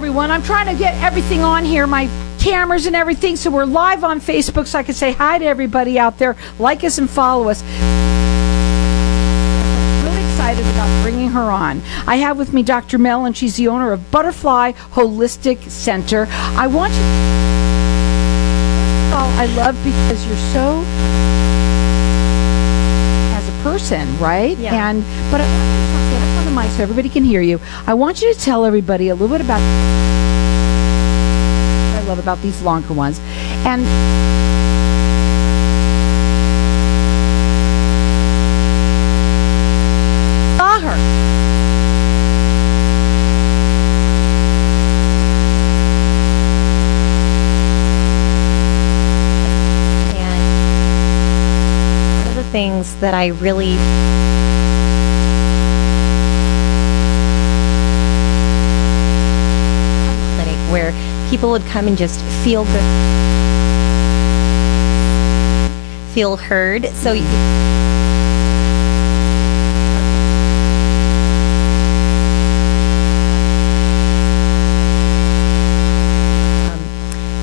everyone. I'm trying to get everything on here, my cameras and everything, so we're live on Facebook, so I can say hi to everybody out there. Like us and follow us. Really excited about bringing her on. I have with me Dr. Mel, and she's the owner of Butterfly Holistic Center. I want you... First of all, I love because you're so... as a person, right? Yeah. But I want you to get up on the mic so everybody can hear you. I want you to tell everybody a little bit about what I love about these longer ones. And saw her. And one of the things that I really clinic where people would come and just feel good, feel heard. So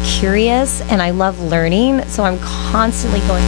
curious, and I love learning, so I'm constantly going.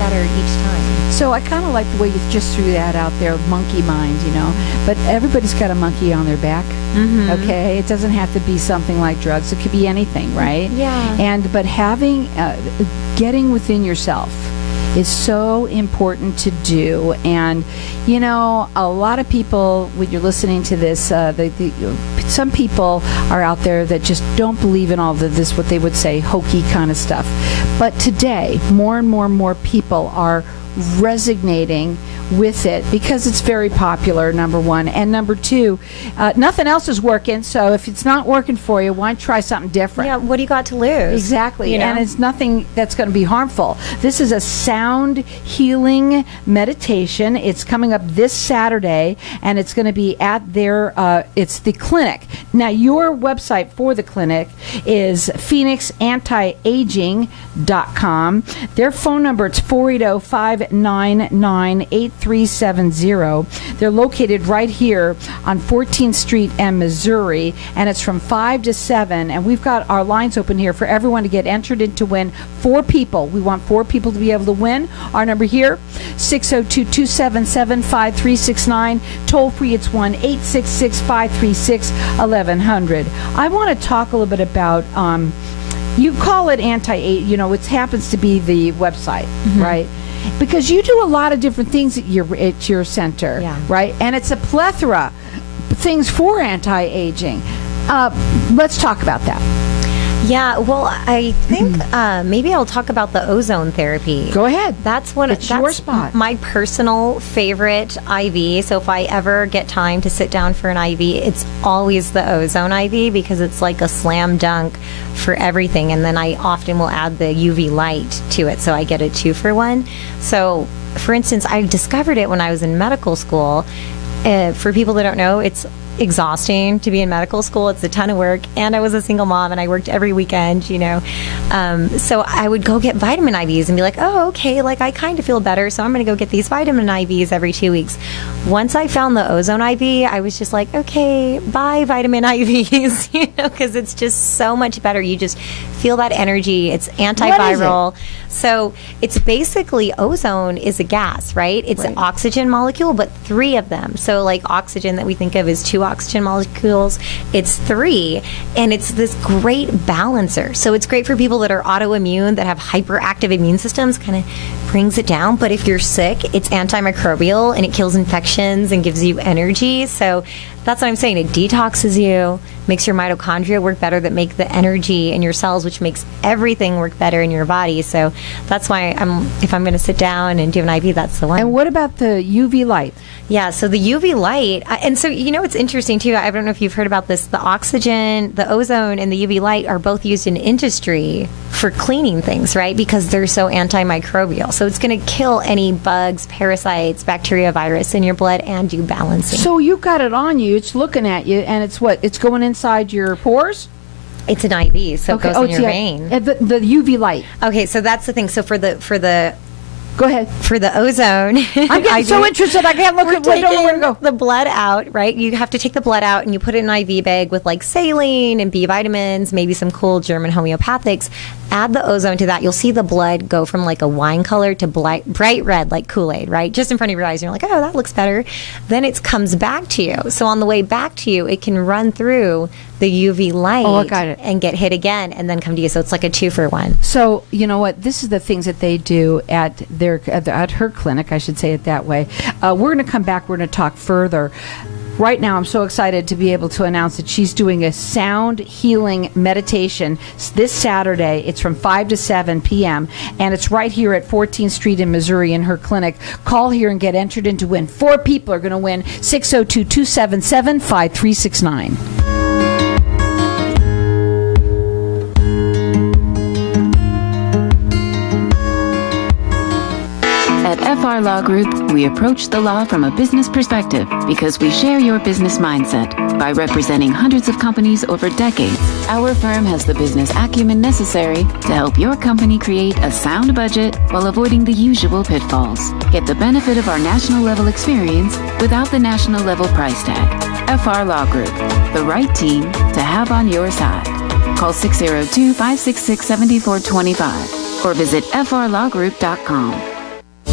better each time. So I kind of like the way you just threw that out there, monkey mind, but everybody's got a monkey on their back. Okay, it doesn't have to be something like drugs. It could be anything, right? Yeah. But having, getting within yourself is so important to do. And a lot of people, when you're listening to this, some people are out there that just don't believe in all of this, what they would say, hokey kind of stuff. But today, more and more people are resonating with it because it's very popular, number one. And number two, nothing else is working, so if it's not working for you, why try something different? Yeah, what do you got to lose? Exactly. And it's nothing that's going to be harmful. This is a sound healing meditation. It's coming up this Saturday, and it's going to be at it's the clinic. Now, your website for the clinic is phoenixantiaging.com. Their phone number, it's 480-599-8370. They're located right here on 14th Street and Missouri, and it's from 5 to 7. And we've got our lines open here for everyone to get entered in to win 4 people. We want 4 people to be able to win. Our number here, 602-277-5369. Toll free, it's 1-866-536-1100. I want to talk a little bit about, you call it it happens to be the website, right? Because you do a lot of different things at your center, right? And it's a plethora of things for anti-aging. Let's talk about that. Yeah, well, I think maybe I'll talk about the ozone therapy. Go ahead. That's your spot. My personal favorite IV. So if I ever get time to sit down for an IV, it's always the ozone IV because it's like a slam dunk for everything. And then I often will add the UV light to it, so I get a 2-for-1. So, for instance, I discovered it when I was in medical school. For people that don't know, it's exhausting to be in medical school. It's a ton of work, and I was a single mom, and I worked every weekend, so I would go get vitamin IVs and be like, oh, okay, like I kind of feel better, so I'm going to go get these vitamin IVs every 2 weeks. Once I found the ozone IV, I was just like, okay, bye vitamin IVs, because it's just so much better. You just feel that energy. It's antiviral. So it's basically, ozone is a gas, right? It's an oxygen molecule, but 3 of them. So like oxygen that we think of as 2 oxygen molecules, it's 3, and it's this great balancer. So it's great for people that are autoimmune, that have hyperactive immune systems, kind of brings it down. But if you're sick, it's antimicrobial, and it kills infections and gives you energy. So that's what I'm saying. It detoxes you, makes your mitochondria work better, that make the energy in your cells, which makes everything work better in your body. So that's why if I'm going to sit down and do an IV, that's the one. And what about the UV light? Yeah, so the UV light, and so it's interesting too. I don't know if you've heard about this. The oxygen, the ozone, and the UV light are both used in industry for cleaning things, right? Because they're so antimicrobial. So it's going to kill any bugs, parasites, bacteria, virus in your blood, and do balancing. So you've got it on you. It's looking at you, and it's what? It's going inside your pores? It's an IV, so it goes in your vein. The UV light. Okay, so that's the thing. So for the Go ahead. For the ozone. I'm getting so interested. I can't look at where to go. The blood out, right? You have to take the blood out and you put it in an IV bag with like saline and B vitamins, maybe some cool German homeopathics. Add the ozone to that. You'll see the blood go from like a wine color to bright red, like Kool-Aid, right? Just in front of your eyes. And you're like, oh, that looks better. Then it comes back to you. So on the way back to you, it can run through the UV light and get hit again and then come to you. So it's like a 2-for-1. So you know what? This is the things that they do at her clinic. I should say it that way. We're going to come back. We're going to talk further. Right now, I'm so excited to be able to announce that she's doing a sound healing meditation this Saturday. It's from 5 to 7 p.m., and it's right here at 14th Street in Missouri in her clinic. Call here and get entered in to win. 4 people are going to win. 602-277-5369. At FR Law Group, we approach the law from a business perspective because we share your business mindset. By representing hundreds of companies over decades, our firm has the business acumen necessary to help your company create a sound budget while avoiding the usual pitfalls. Get the benefit of our national level experience without the national level price tag. FR Law Group, the right team to have on your side. Call 602-566-7425 or visit frlawgroup.com.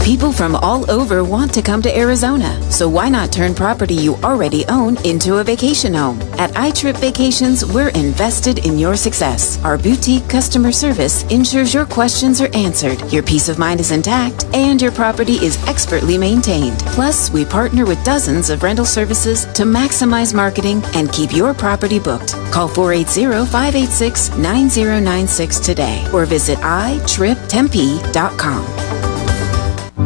People from all over want to come to Arizona, so why not turn property you already own into a vacation home? At iTrip Vacations, we're invested in your success. Our boutique customer service ensures your questions are answered, your peace of mind is intact, and your property is expertly maintained. Plus, we partner with dozens of rental services to maximize marketing and keep your property booked. Call 480-586-9096 today or visit itriptempe.com.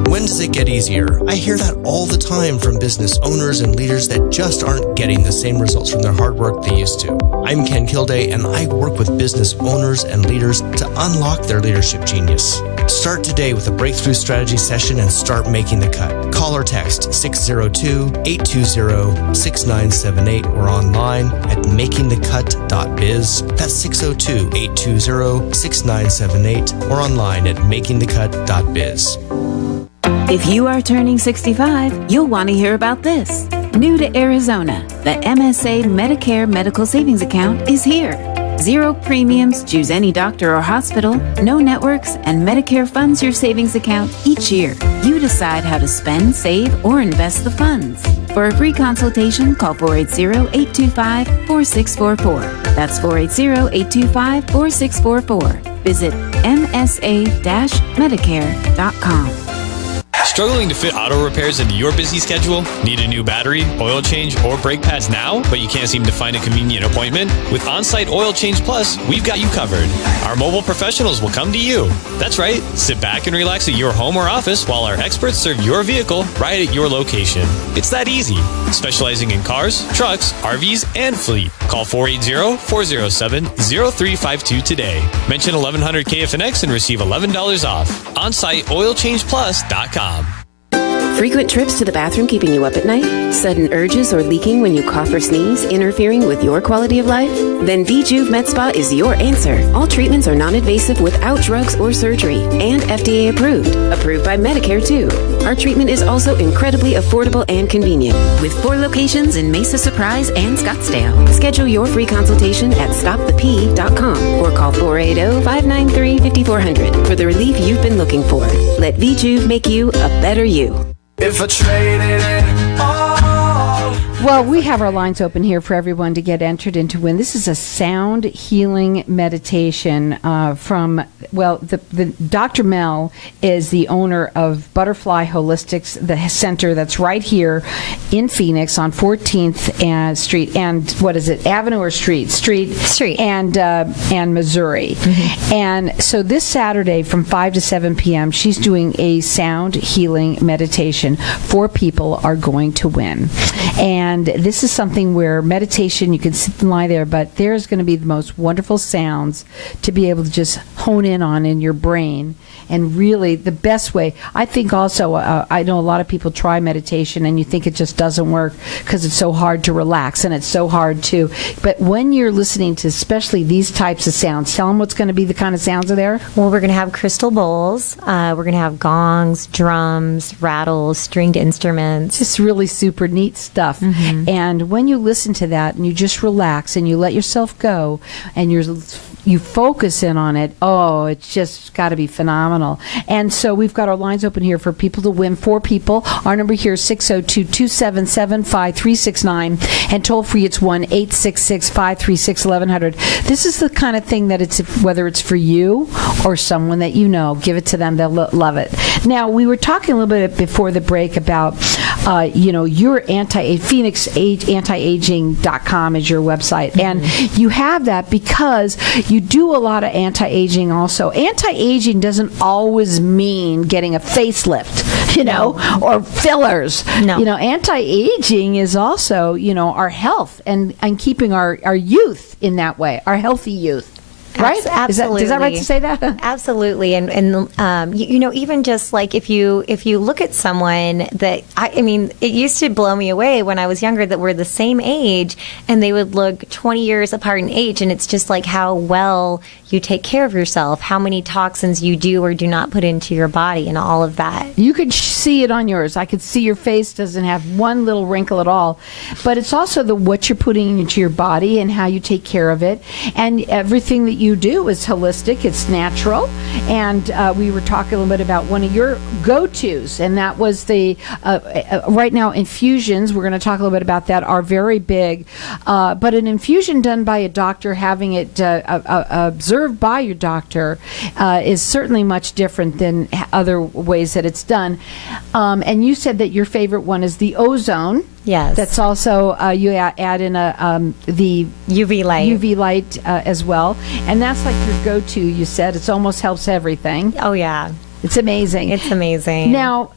When does it get easier? I hear that all the time from business owners and leaders that just aren't getting the same results from their hard work they used to. I'm Ken Kilday, and I work with business owners and leaders to unlock their leadership genius. Start today with a breakthrough strategy session and start making the cut. Call or text 602-820-6978 or online at makingthecut.biz. That's 602-820-6978 or online at makingthecut.biz. If you are turning 65, you'll want to hear about this. New to Arizona, the MSA Medicare Medical Savings Account is here. 0 premiums, choose any doctor or hospital, no networks, and Medicare funds your savings account each year. You decide how to spend, save, or invest the funds. For a free consultation, call 480-825-4644. That's 480-825-4644. Visit msa-medicare.com. Struggling to fit auto repairs into your busy schedule? Need a new battery, oil change, or brake pads now, but you can't seem to find a convenient appointment? With On-Site Oil Change Plus, we've got you covered. Our mobile professionals will come to you. That's right. Sit back and relax at your home or office while our experts serve your vehicle right at your location. It's that easy. Specializing in cars, trucks, RVs, and fleet. Call 480-407-0352 today. Mention 1100 KFNX and receive $11 off. OnSiteOilChangePlus.com. Frequent trips to the bathroom keeping you up at night? Sudden urges or leaking when you cough or sneeze, interfering with your quality of life? Then VJuve Med Spa is your answer. All treatments are non-invasive without drugs or surgery and FDA approved. Approved by Medicare too. Our treatment is also incredibly affordable and convenient. With 4 locations in Mesa, Surprise, and Scottsdale. Schedule your free consultation at stopthep.com or call 480-593-5400 for the relief you've been looking for. Let VJuve make you a better you. If I traded it all. Well, we have our lines open here for everyone to get entered into win. This is a sound healing meditation from the Dr. Mel is the owner of Butterfly Holistics, the center that's right here in Phoenix on 14th Street and what is it, Avenue or Street and Missouri. Mm-hmm. And so this Saturday from 5 to 7 p.m. she's doing a sound healing meditation. 4 people are going to win. And this is something where meditation, you can sit and lie there, but there's going to be the most wonderful sounds to be able to just hone in on in your brain. And really, the best way, I think also, I know a lot of people try meditation and you think it just doesn't work because it's so hard to relax and it's so hard to, but when you're listening to especially these types of sounds, tell them what's going to be the kind of sounds are there. Well, we're going to have crystal bowls. We're going to have gongs, drums, rattles, stringed instruments. Just really super neat stuff. Mm-hmm. And when you listen to that and you just relax and you let yourself go and you focus in on it, oh, it's just got to be phenomenal. And so we've got our lines open here for people to win. 4 people. Our number here is 602-277-5369. And toll free, it's 1-866-536-1100. This is the kind of thing that it's, whether it's for you or someone that you know, give it to them. They'll love it. Now, we were talking a little bit before the break about, your Phoenix anti-aging.com is your website. Mm-hmm. And you have that because you do a lot of anti-aging also. Anti-aging doesn't always mean getting a facelift, or fillers. No. Anti-aging is also, our health and keeping our youth in that way, our healthy youth. Right? Absolutely. Is that right to say that? Absolutely. And even just like if you look at someone that, it used to blow me away when I was younger that we're the same age and they would look 20 years apart in age. And it's just like how well you take care of yourself, how many toxins you do or do not put into your body and all of that. You could see it on yours. I could see your face doesn't have one little wrinkle at all. But it's also what you're putting into your body and how you take care of it and everything that you do is holistic. It's natural. And we were talking a little bit about one of your go-tos, and that was the, right now, infusions. We're going to talk a little bit about that, are very big. But an infusion done by a doctor, having it observed by your doctor, is certainly much different than other ways that it's done. And you said that your favorite one is the ozone. Yes. That's also, you add in the UV light. As well. And that's like your go-to, you said. It almost helps everything. Oh, yeah. It's amazing. It's amazing. Now,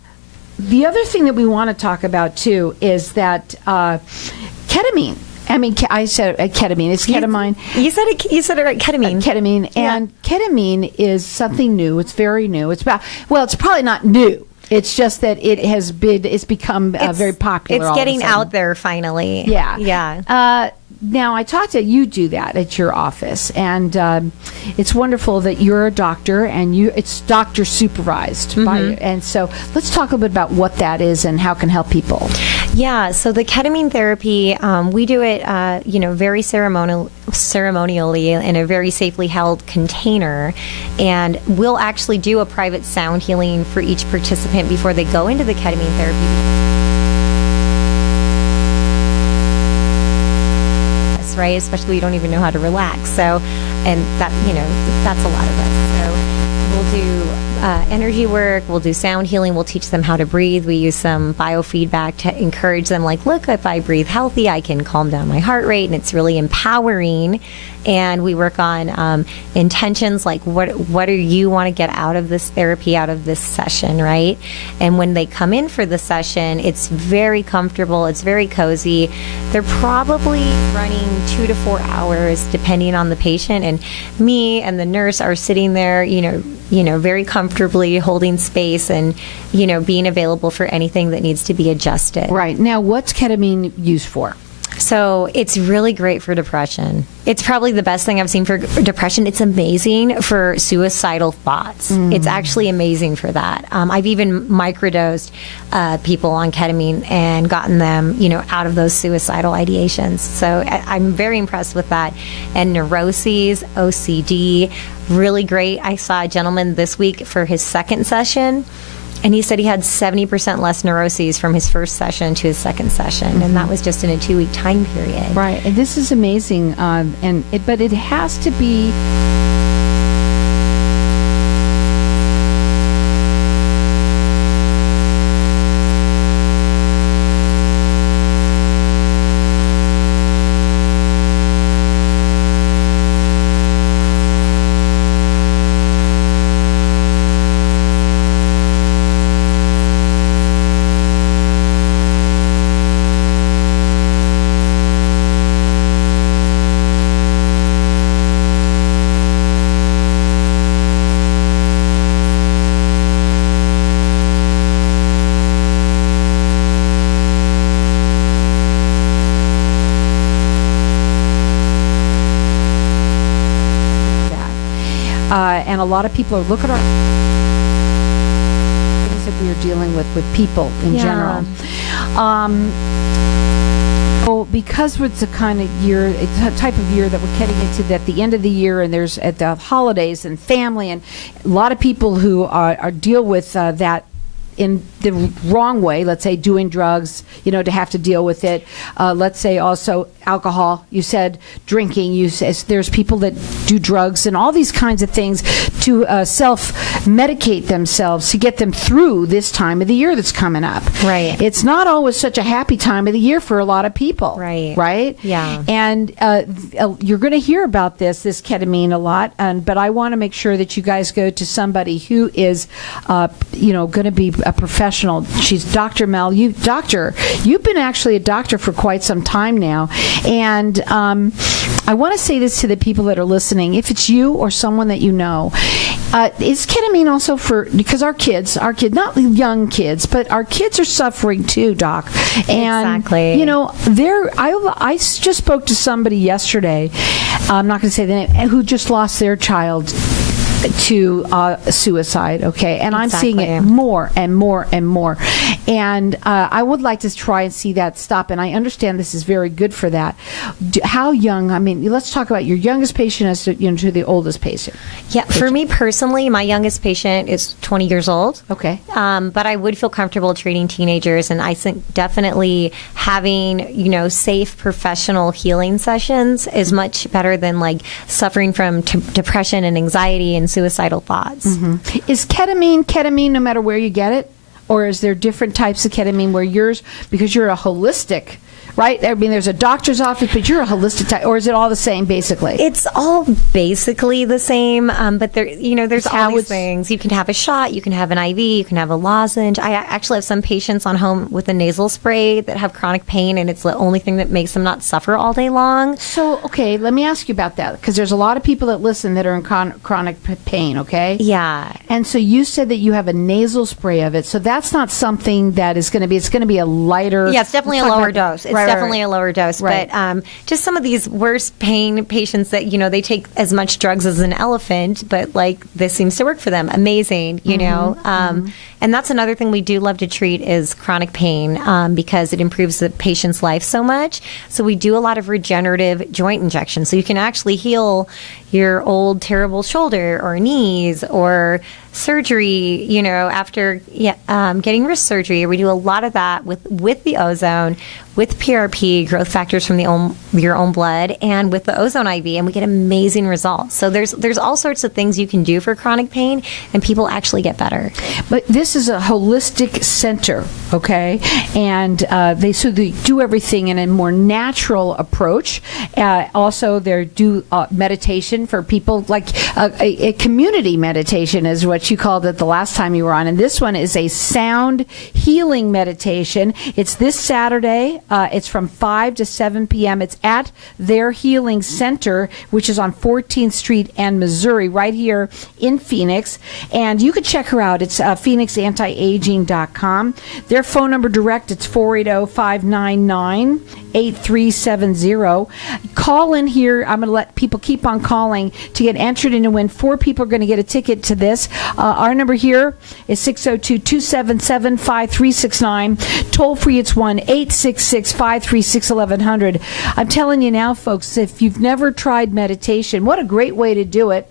the other thing that we want to talk about, too, is that ketamine. I mean, I said ketamine. It's ketamine. You said it right. Ketamine. Ketamine. Yeah. And ketamine is something new. It's very new. It's probably not new. It's just that it's become very popular. It's getting out there finally. Yeah. Yeah. Now, I talked to you do that at your office, and it's wonderful that you're a doctor, and it's doctor supervised by you. And so let's talk a little bit about what that is and how it can help people. Yeah, so the ketamine therapy, we do it, very ceremonially in a very safely held container, and we'll actually do a private sound healing for each participant before they go into the ketamine therapy. Right, especially you don't even know how to relax. So, and that that's a lot of us. So we'll do energy work, we'll do sound healing, we'll teach them how to breathe. We use some biofeedback to encourage them, like, look, if I breathe healthy, I can calm down my heart rate, and it's really empowering. And we work on intentions, like what do you want to get out of this therapy, out of this session, right? And when they come in for the session, it's very comfortable, it's very cozy. They're probably running 2 to 4 hours, depending on the patient. And me and the nurse are sitting there, very comfortably holding space and, being available for anything that needs to be adjusted. Right. Now, what's ketamine used for? So it's really great for depression. It's probably the best thing I've seen for depression. It's amazing for suicidal thoughts. It's actually amazing for that. I've even microdosed people on ketamine and gotten them, out of those suicidal ideations. So I'm very impressed with that. And neuroses, OCD, really great. I saw a gentleman this week for his second session, and he said he had 70% less neuroses from his first session to his second session, and that was just in a 2-week time period. Right, and this is amazing, but it has to be. And a lot of people are looking at things that we are dealing with people in general. So because it's a kind of year, it's a type of year that we're getting into at the end of the year, and there's at the holidays and family, and a lot of people who are deal with that in the wrong way, let's say doing drugs, to have to deal with it. Let's say also alcohol. You said drinking. You said there's people that do drugs and all these kinds of things to self-medicate themselves to get them through this time of the year that's coming up. Right. It's not always such a happy time of the year for a lot of people. Right. Right? Yeah. And you're going to hear about this ketamine a lot, but I want to make sure that you guys go to somebody who is, going to be a professional. She's Dr. Mel. You've been actually a doctor for quite some time now. And I want to say this to the people that are listening. If it's you or someone that you know, is ketamine also because our kids, not young kids, but our kids are suffering too, Doc. And, exactly. I just spoke to somebody yesterday, I'm not going to say the name, who just lost their child suicide, okay? And I'm seeing it Exactly. more and more and more. And I would like to try and see that stop, and I understand this is very good for that. How young, I mean, let's talk about your youngest patient as to, to the oldest patient. Yeah, for me personally, my youngest patient is 20 years old. Okay. But I would feel comfortable treating teenagers, and I think definitely having, safe professional healing sessions is much better than like suffering from depression and anxiety and suicidal thoughts. Is ketamine no matter where you get it? Or is there different types of ketamine where yours, because you're a holistic, right? I mean, there's a doctor's office, but you're a holistic type, or is it all the same basically? It's all basically the same, but there's all these things. You can have a shot, you can have an IV, you can have a lozenge. I actually have some patients on home with a nasal spray that have chronic pain, and it's the only thing that makes them not suffer all day long. So, okay, let me ask you about that, because there's a lot of people that listen that are in chronic pain, okay? Yeah. And so you said that you have a nasal spray of it, so that's not something that is going to be, it's going to be a lighter... Yeah, it's definitely a lower dose. It's definitely a lower dose. Right. But just some of these worse pain patients that, they take as much drugs as an elephant, but like this seems to work for them. Amazing, know. And that's another thing we do love to treat is chronic pain because it improves the patient's life so much. So we do a lot of regenerative joint injections. So you can actually heal your old terrible shoulder or knees or surgery, after getting wrist surgery. We do a lot of that with the ozone, with PRP, growth factors from your own blood, and with the ozone IV, and we get amazing results. So there's all sorts of things you can do for chronic pain, and people actually get better. But this is a holistic center, okay? And they do everything in a more natural approach. Also, they do meditation for people, like a community meditation is what you called it the last time you were on. And this one is a sound healing meditation. It's this Saturday. It's from 5 to 7 p.m. It's at their healing center, which is on 14th Street and Missouri, right here in Phoenix. And you can check her out. It's phoenixantiaging.com. Their phone number direct, it's 480-599-8370. Call in here. I'm going to let people keep on calling to get entered in to win. 4 people are going to get a ticket to this. Our number here is 602-277-5369. Toll free, it's 1-866-536-1100. I'm telling you now, folks, if you've never tried meditation, what a great way to do it,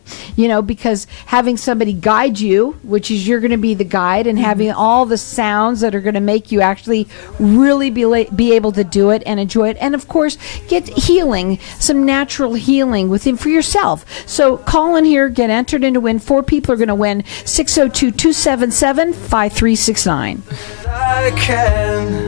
because having somebody guide you, which is you're going to be the guide, and having all the sounds that are going to make you actually really be able to do it and enjoy it. And, of course, get healing, some natural healing within for yourself. So call in here, get entered in to win. 4 people are going to win. 602-277-5369. I can